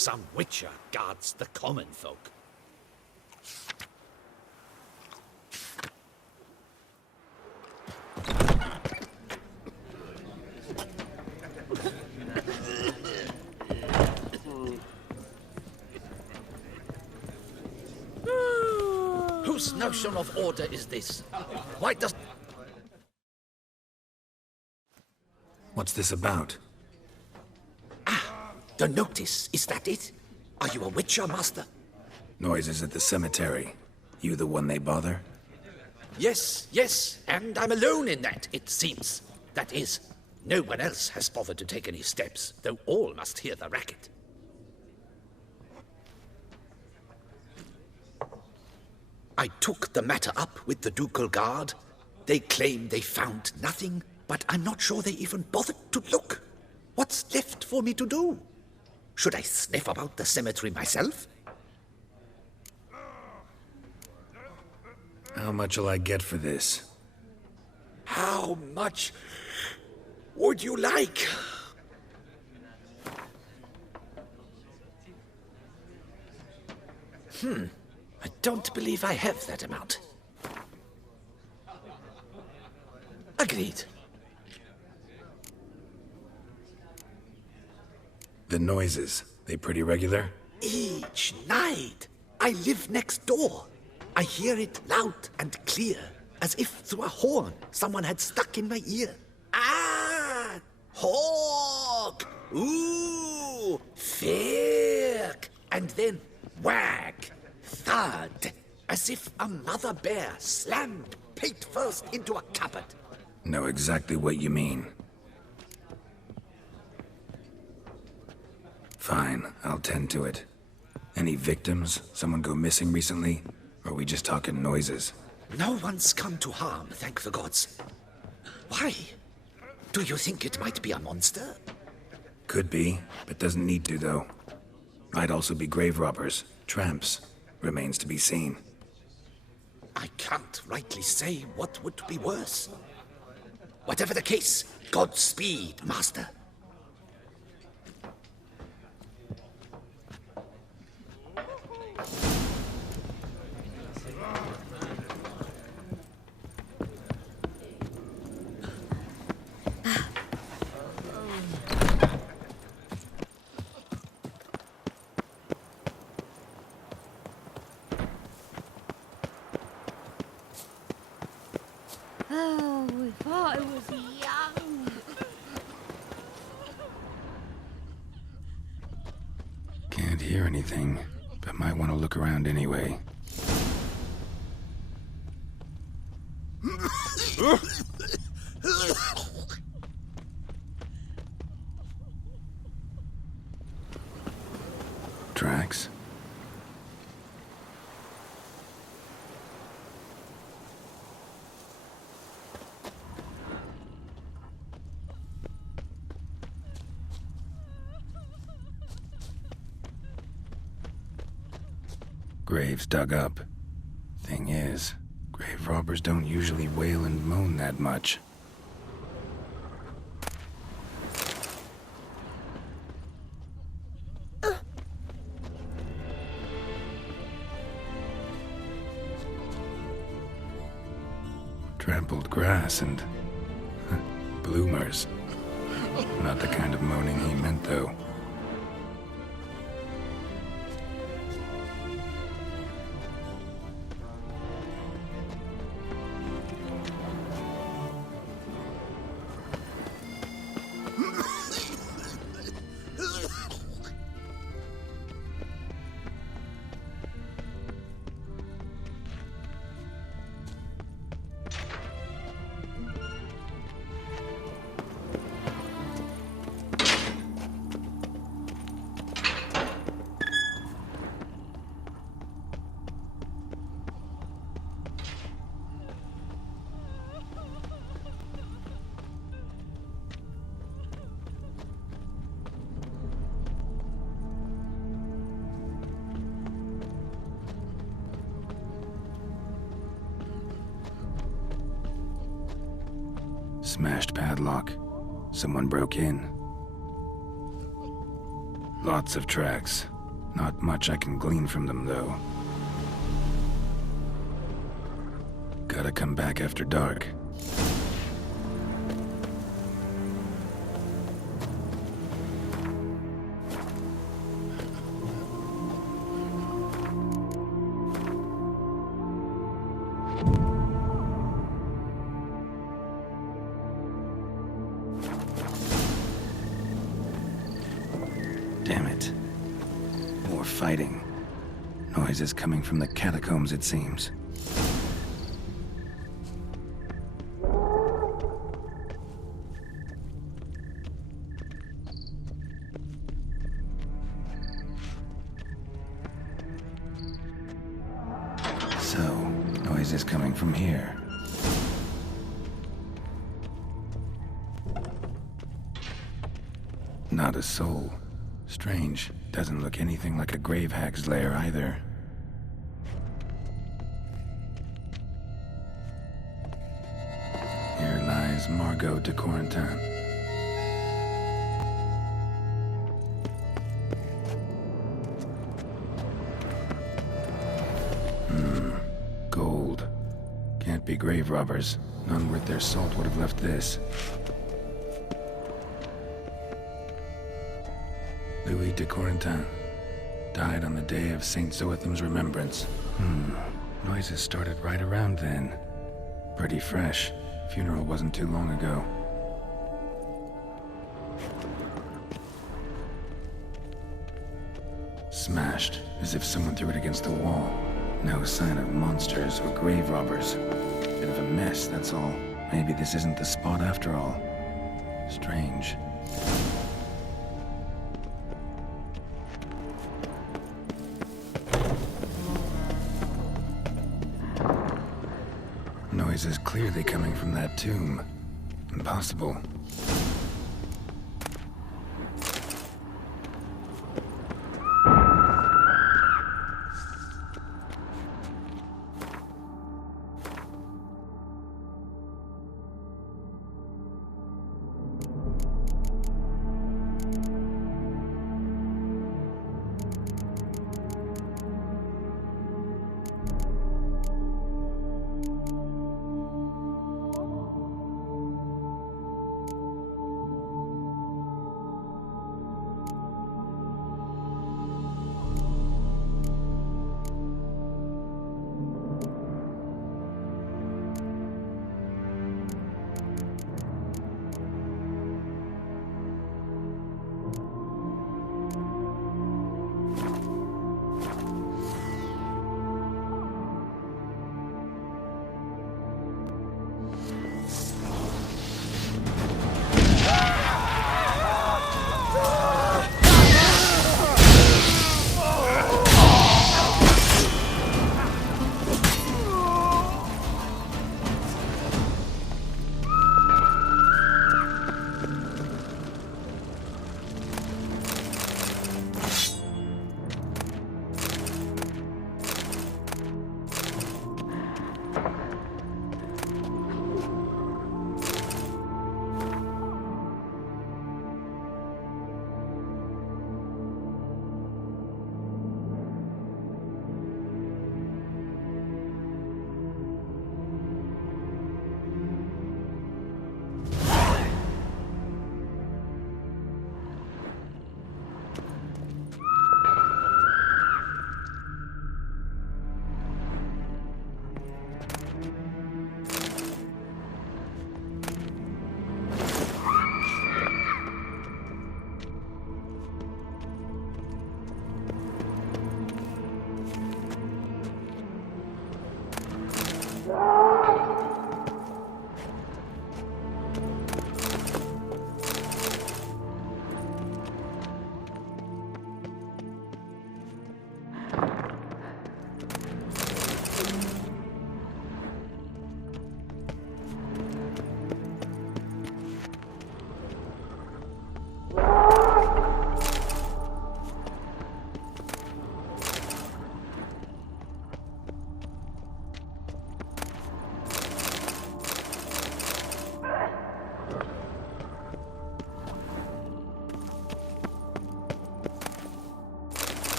Some witcher guards the common folk. Whose notion of order is this? Why does... What's this about? The notice, is that it? Are you a witcher, master? Noises at the cemetery. You the one they bother? Yes, and I'm alone in that, it seems. That is, no one else has bothered to take any steps, though all must hear the racket. I took the matter up with the ducal guard. They claim they found nothing, but I'm not sure they even bothered to look. What's left for me to do? Should I sniff about the cemetery myself? How much'll I get for this? How much would you like? I don't believe I have that amount. Agreed. The noises, they pretty regular? Each night, I live next door. I hear it loud and clear, as if through a horn someone had stuck in my ear. Ah! Hawk! Ooh! Firk! And then whack! Thud! As if a mother bear slammed pate first into a cupboard. Know exactly what you mean. Fine, I'll tend to it. Any victims? Someone go missing recently? Or are we just talking noises? No one's come to harm, thank the gods. Why? Do you think it might be a monster? Could be, but doesn't need to, though. Might also be grave robbers, tramps. Remains to be seen. I can't rightly say what would be worse. Whatever the case, Godspeed, master. Oh, if I was young. Can't hear anything, but might want to look around anyway. Tracks? Graves dug up. Thing is, grave robbers don't usually wail and moan that much. Trampled grass and bloomers. Not the kind of moaning he meant, though. Smashed padlock. Someone broke in. Lots of tracks. Not much I can glean from them, though. Gotta come back after dark. Damn it. More fighting. Noises coming from the catacombs, it seems. So, noises coming from here. Not a soul. Strange. Doesn't look anything like a grave hag's lair either. Here lies Margot de Corentin. Gold. Can't be grave robbers. None worth their salt would have left this. Louis de Corentin. Died on the day of St. Zoetham's remembrance. Noises started right around then. Pretty fresh. Funeral wasn't too long ago. Smashed, as if someone threw it against the wall. No sign of monsters or grave robbers. Bit of a mess, that's all. Maybe this isn't the spot after all. Strange. Noise is clearly coming from that tomb. Impossible.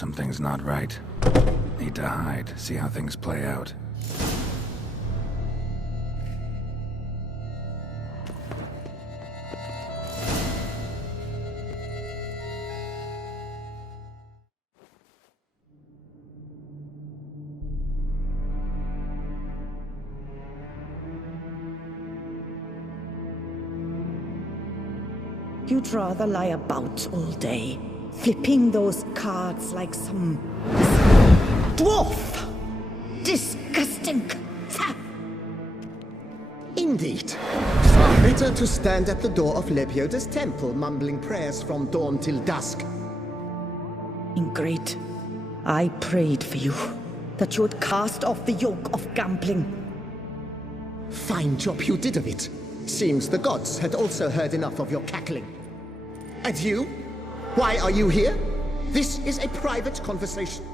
Something's not right. Need to hide, see how things play out. You'd rather lie about all day, flipping those cards like some dwarf. Disgusting. Indeed. Far better to stand at the door of Lepioda's temple, mumbling prayers from dawn till dusk. Ingrate, I prayed for you, that you would cast off the yoke of gambling. Fine job you did of it. Seems the gods had also heard enough of your cackling. And you? Why are you here? This is a private conversation.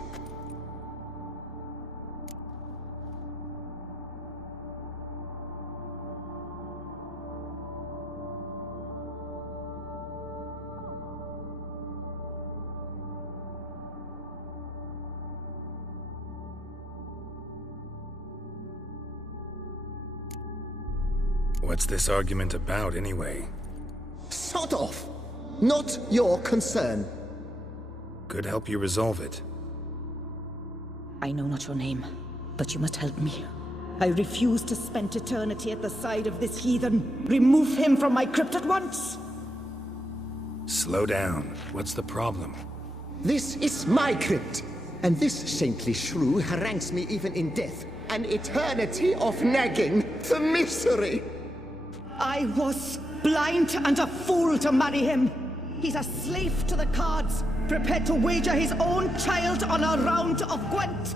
What's this argument about, anyway? Sod off! Not your concern. Could help you resolve it. I know not your name, but you must help me. I refuse to spend eternity at the side of this heathen. Remove him from my crypt at once! Slow down. What's the problem? This is my crypt, and this saintly shrew harangues me even in death. An eternity of nagging, the misery! I was blind and a fool to marry him. He's a slave to the cards, prepared to wager his own child on a round of Gwent.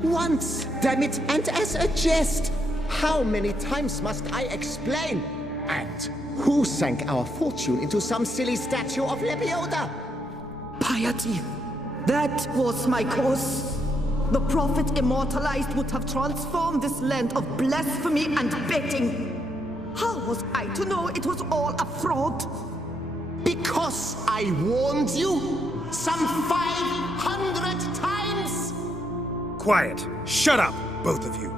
Once, damn it, and as a jest! How many times must I explain? And who sank our fortune into some silly statue of Lepioda? Piety. That was my cause. The prophet immortalized would have transformed this land of blasphemy and betting. How was I to know it was all a fraud? Because I warned you some 500 times! Quiet! Shut up, both of you!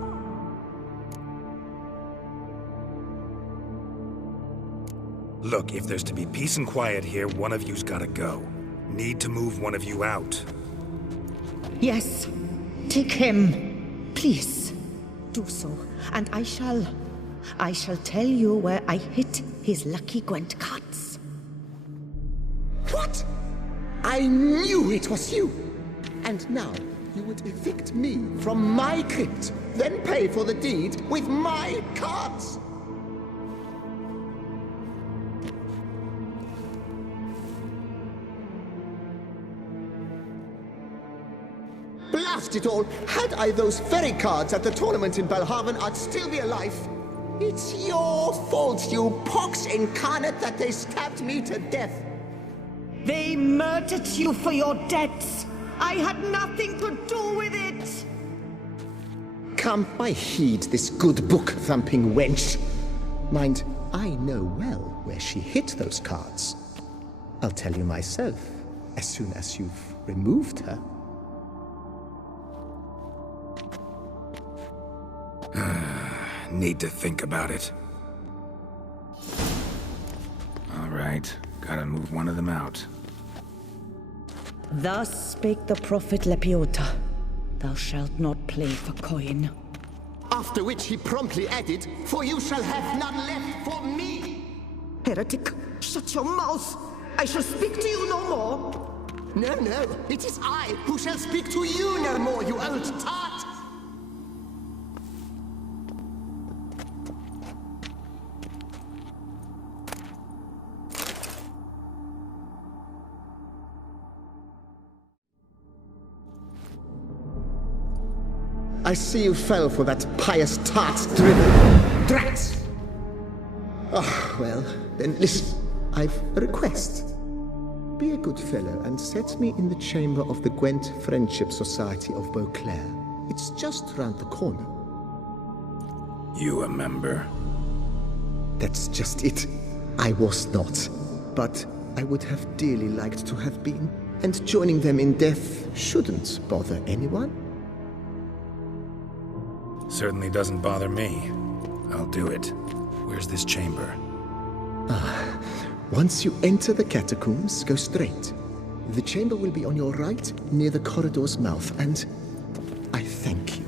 Look, if there's to be peace and quiet here, one of you's gotta go. Need to move one of you out. Yes. Take him. Please. Do so. And I shall tell you where I hid his lucky Gwent cards. What? I knew it was you! And now you would evict me from my crypt, then pay for the deed with my cards! Blast it all! Had I those very cards at the tournament in Belhaven, I'd still be alive! It's your fault, you pox incarnate, that they stabbed me to death! They murdered you for your debts! I had nothing to do with it! Come, I heed this good book-thumping wench. Mind, I know well where she hid those cards. I'll tell you myself, as soon as you've removed her. Need to think about it. All right, gotta move one of them out. Thus spake the prophet Lepioda. Thou shalt not play for coin. After which he promptly added, "For you shall have none left for me!" Heretic, shut your mouth! I shall speak to you no more! No, no, it is I who shall speak to you no more, you old tart! I see you fell for that pious tart's drivel. Drats! Ah, well, then listen. I've a request. Be a good fellow and set me in the chamber of the Gwent Friendship Society of Beauclair. It's just round the corner. You a member? That's just it. I was not. But I would have dearly liked to have been. And joining them in death shouldn't bother anyone. Certainly doesn't bother me. I'll do it. Where's this chamber? Once you enter the catacombs, go straight. The chamber will be on your right, near the corridor's mouth, and I thank you.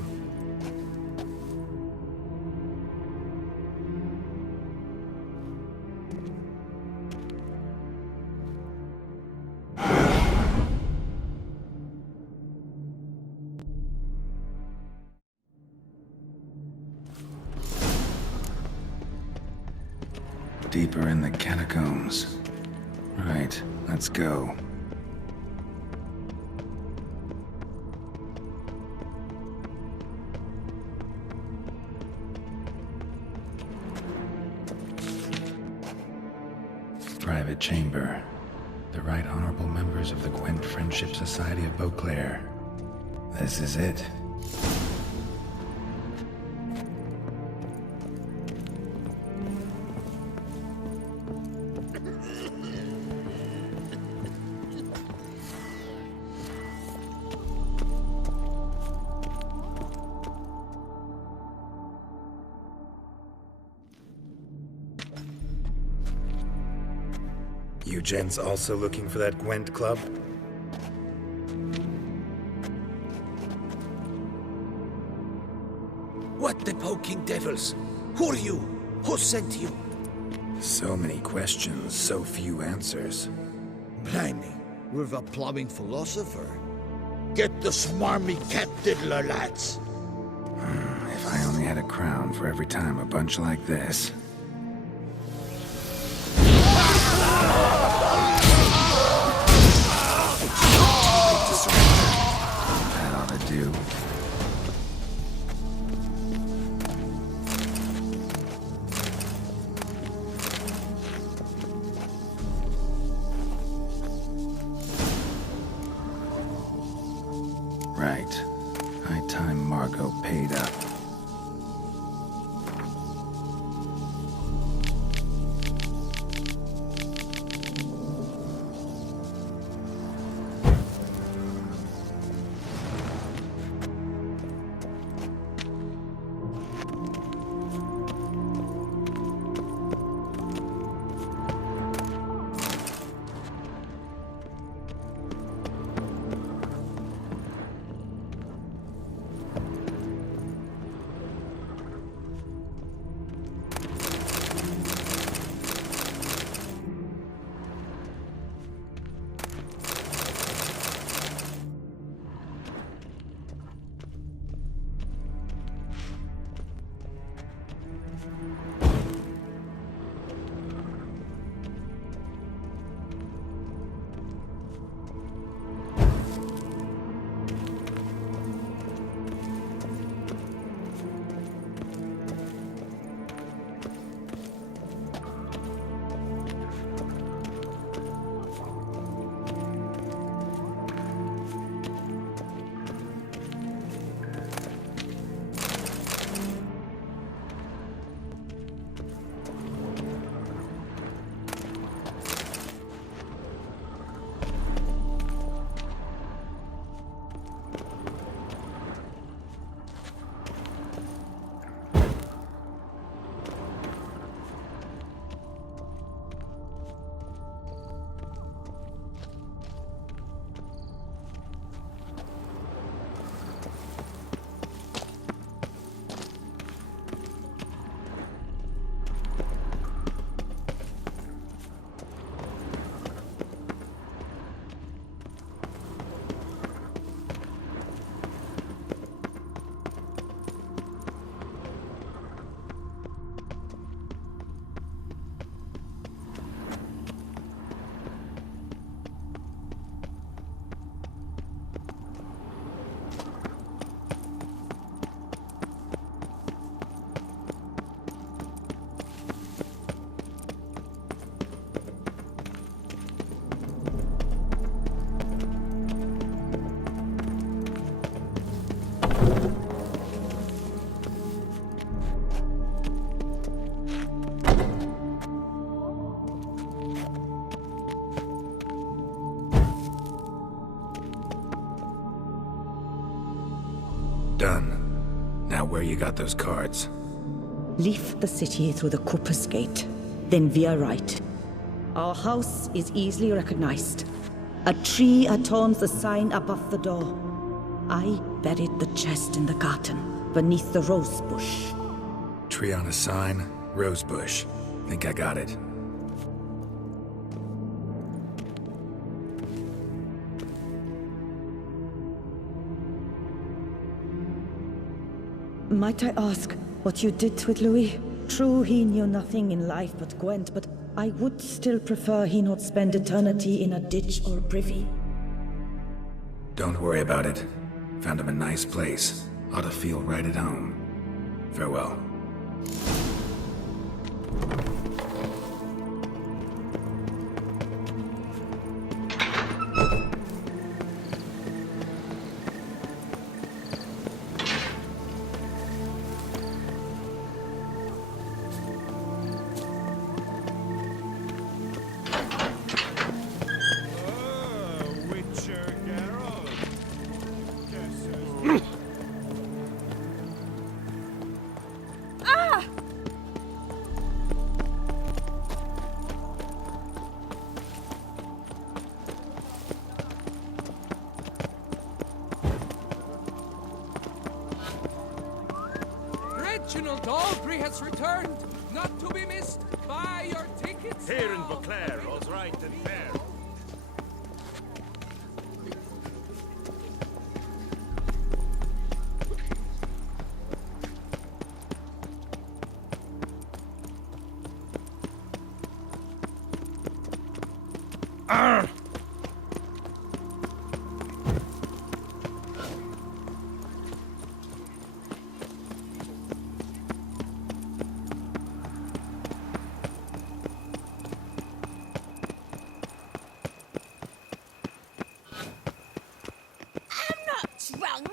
Deeper in the catacombs. Right, let's go. Private chamber. The Right Honorable members of the Gwent Friendship Society of Beauclair. This is it. You gents also looking for that Gwent club? What the poking devils? Who are you? Who sent you? So many questions, so few answers. Blimey, we're the plumbing philosopher. Get the smarmy cat diddler, lads. If I only had a crown for every time a bunch like this. That ought to do. Right. High time Margot paid up. Done. Now where you got those cards? Leave the city through the Cooper's Gate, then veer right. Our house is easily recognized. A tree adorns the sign above the door. I buried the chest in the garden, beneath the rose bush. Tree on a sign, rose bush. Think I got it. Might I ask what you did with Louis? True, he knew nothing in life but Gwent, but I would still prefer he not spend eternity in a ditch or privy. Don't worry about it. Found him a nice place. Ought to feel right at home. Farewell. Reginald Aubrey has returned, not to be missed. Buy your tickets Here in now. Beauclair, all's right and fair. I'm not drunk.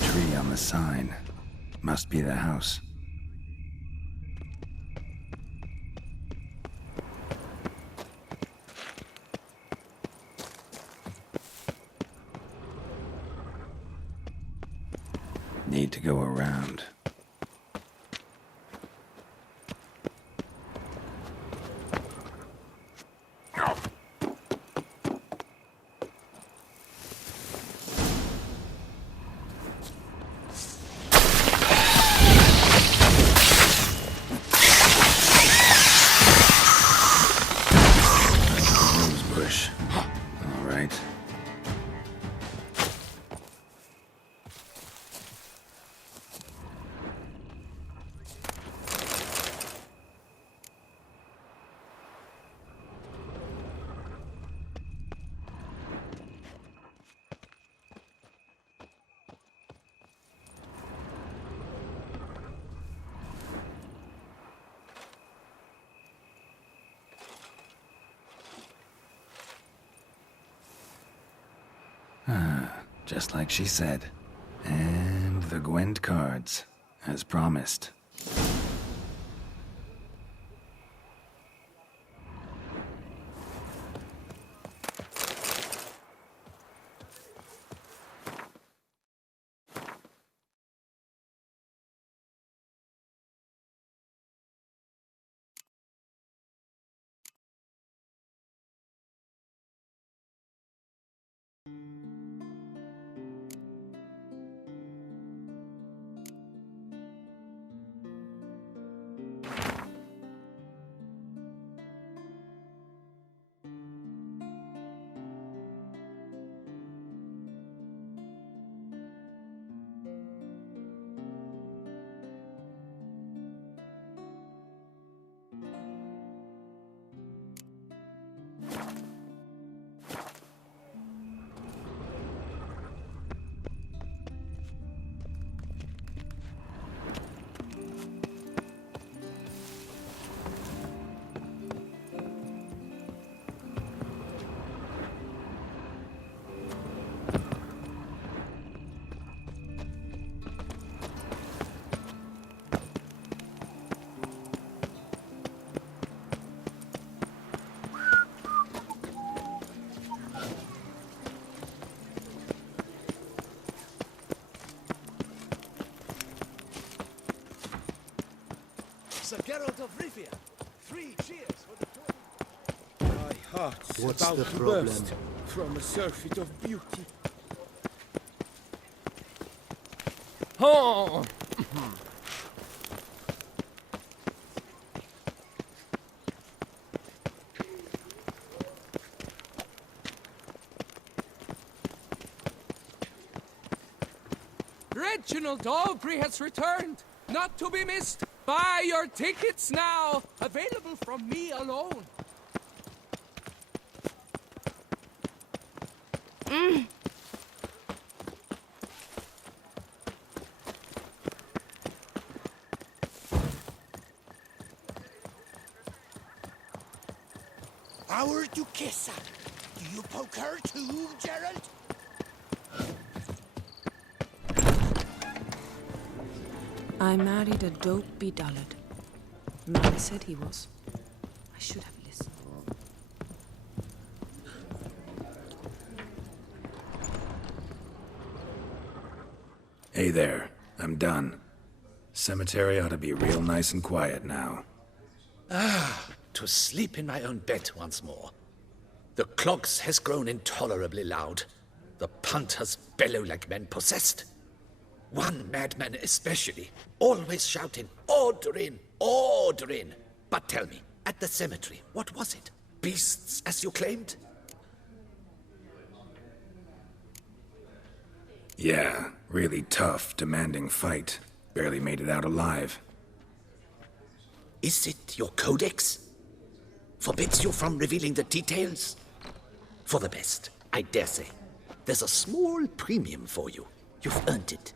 Tree on the sign. Must be the house. Need to go around. Rose bush. All right. Just like she said. And the Gwent cards, as promised. Sir Geralt of Rivia. 3 cheers for the tour. My heart's What's about the to problem? burst from a surfeit of beauty. Oh! Reginald Aubrey has returned, not to be missed. Buy your tickets now, available from me alone. Our Duchessa. Do you poke her too, Gerald? I married a dopey dullard. Man said he was. I should have listened. Hey there, I'm done. Cemetery ought to be real nice and quiet now. To sleep in my own bed once more. The clogs has grown intolerably loud. The punters bellow like men possessed. One madman especially, always shouting, "Order in! Order in!" But tell me, at the cemetery, what was it? Beasts, as you claimed? Yeah, really tough, demanding fight. Barely made it out alive. Is it your codex? Forbids you from revealing the details? For the best, I dare say. There's a small premium for you. You've earned it.